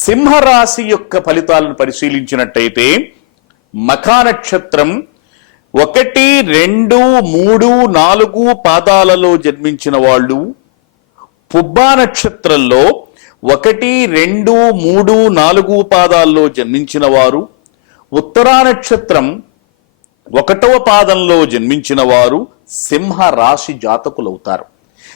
సింహరాశి యొక్క ఫలితాలను పరిశీలించినట్టయితే మఖా నక్షత్రం ఒకటి రెండు మూడు నాలుగు పాదాలలో జన్మించిన వాళ్ళు పుబ్బా నక్షత్రంలో ఒకటి రెండు మూడు నాలుగు పాదాల్లో జన్మించిన వారు ఉత్తరా నక్షత్రం ఒకటవ పాదంలో జన్మించిన వారు సింహరాశి జాతకులవుతారు.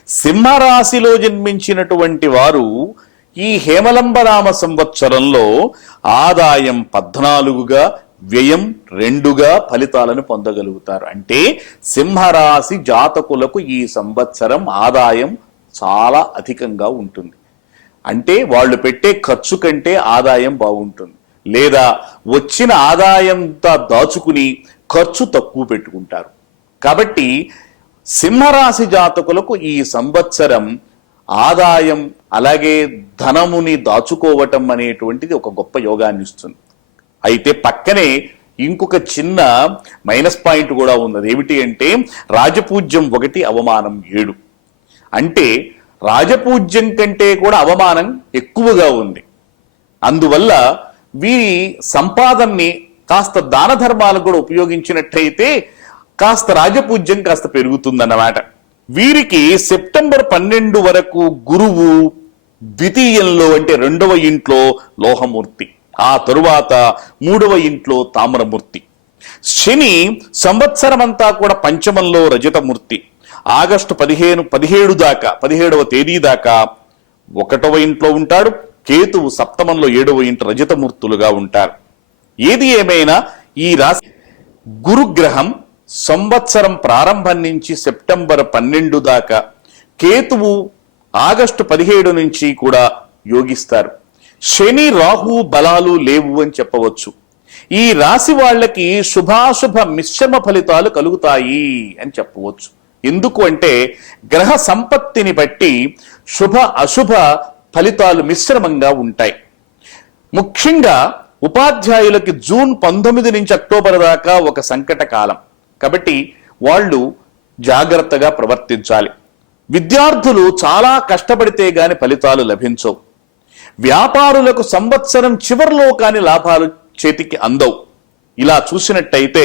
సింహరాశిలో జన్మించినటువంటి వారు ఈ హేమలంబరామ సంవత్సరంలో ఆదాయం పద్నాలుగుగా వ్యయం రెండుగా ఫలితాలను పొందగలుగుతారు. అంటే సింహరాశి జాతకులకు ఈ సంవత్సరం ఆదాయం చాలా అధికంగా ఉంటుంది. అంటే వాళ్ళు పెట్టే ఖర్చు కంటే ఆదాయం బాగుంటుంది. లేదా వచ్చిన ఆదాయంతా దాచుకుని ఖర్చు తక్కువ పెట్టుకుంటారు. కాబట్టి సింహరాశి జాతకులకు ఈ సంవత్సరం ఆదాయం అలాగే ధనముని దాచుకోవటం అనేటువంటిది ఒక గొప్ప యోగాన్ని ఇస్తుంది. అయితే పక్కనే ఇంకొక చిన్న మైనస్ పాయింట్ కూడా ఉన్నది. ఏమిటి అంటే రాజపూజ్యం ఒకటి అవమానం ఏడు. అంటే రాజపూజ్యం కంటే కూడా అవమానం ఎక్కువగా ఉంది. అందువల్ల వీరి సంపాదనని కాస్త దాన ధర్మాలకు కూడా ఉపయోగించినట్టయితే కాస్త రాజపూజ్యం కాస్త పెరుగుతుందన్నమాట. వీరికి సెప్టెంబర్ పన్నెండు వరకు గురువు ద్వితీయంలో అంటే రెండవ ఇంట్లో లోహమూర్తి ఆ తరువాత మూడవ ఇంట్లో తామరమూర్తి. శని సంవత్సరం అంతా కూడా పంచమంలో రజతమూర్తి. ఆగస్టు పదిహేను పదిహేడు దాకా పదిహేడవ తేదీ దాకా ఒకటవ ఇంట్లో ఉంటాడు కేతువు సప్తమంలో ఏడవ ఇంట రజతమూర్తులుగా ఉంటారు. ఏది ఏమైనా ఈ రాశి గురుగ్రహం సంవత్సరం ప్రారంభం నుంచి సెప్టెంబర్ పన్నెండు దాకా కేతువు ఆగస్టు పదిహేడు నుంచి కూడా యోగిస్తారు. శని రాహు బలాలు లేవు అని చెప్పవచ్చు. ఈ రాశి వాళ్ళకి శుభాశుభ మిశ్రమ ఫలితాలు కలుగుతాయి అని చెప్పవచ్చు. ఎందుకు అంటే గ్రహ సంపత్తిని బట్టి శుభ అశుభ ఫలితాలు మిశ్రమంగా ఉంటాయి. ముఖ్యంగా ఉపాధ్యాయులకి జూన్ పంతొమ్మిది నుంచి అక్టోబర్ దాకా ఒక సంకట కాలం. కాబట్టి వాళ్ళు జాగ్రత్తగా ప్రవర్తించాలి. విద్యార్థులు చాలా కష్టపడితే గాని ఫలితాలు లభించవు. వ్యాపారులకు సంవత్సరం చివరిలో కాని లాభాలు చేతికి అందవు. ఇలా చూసినట్టయితే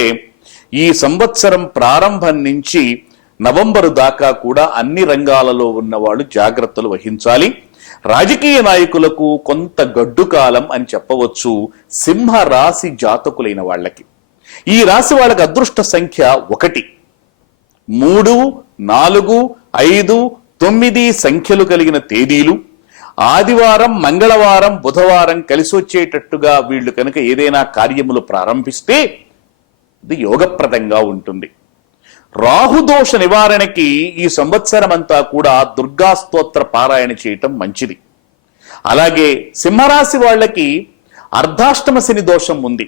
ఈ సంవత్సరం ప్రారంభం నుంచి నవంబరు దాకా కూడా అన్ని రంగాలలో ఉన్నవాళ్ళు జాగ్రత్తలు వహించాలి. రాజకీయ నాయకులకు కొంత గడ్డు కాలం అని చెప్పవచ్చు సింహ రాశి జాతకులైన వాళ్ళకి. ఈ రాశి వాళ్ళకి అదృష్ట సంఖ్య ఒకటి. మూడు నాలుగు ఐదు తొమ్మిది సంఖ్యలు కలిగిన తేదీలు. ఆదివారం మంగళవారం బుధవారం కలిసి వచ్చేటట్టుగా వీళ్ళు కనుక ఏదైనా కార్యములు ప్రారంభిస్తే ఇది యోగప్రదంగా ఉంటుంది. రాహుదోష నివారణకి ఈ సంవత్సరం అంతా కూడా దుర్గా స్తోత్ర పారాయణ చేయటం మంచిది. అలాగే సింహరాశి వాళ్ళకి అర్ధాష్టమ శని దోషం ఉంది.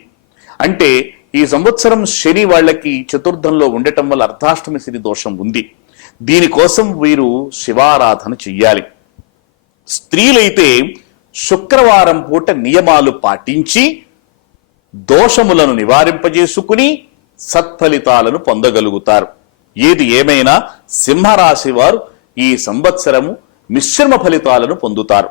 అంటే ఈ సంవత్సరం శని వాళ్ళకి చతుర్థంలో ఉండటం వల్ల అర్ధాష్టమ శని దోషం ఉంది. దీనికోసం వీరు శివారాధన చెయ్యాలి. స్త్రీలైతే శుక్రవారం పూట నియమాలు పాటించి దోషములను నివారింపజేసుకుని సత్ఫలితాలను పొందగలుగుతారు. ఏది ఏమైనా సింహరాశి వారు ఈ సంవత్సరము మిశ్రమ ఫలితాలను పొందుతారు.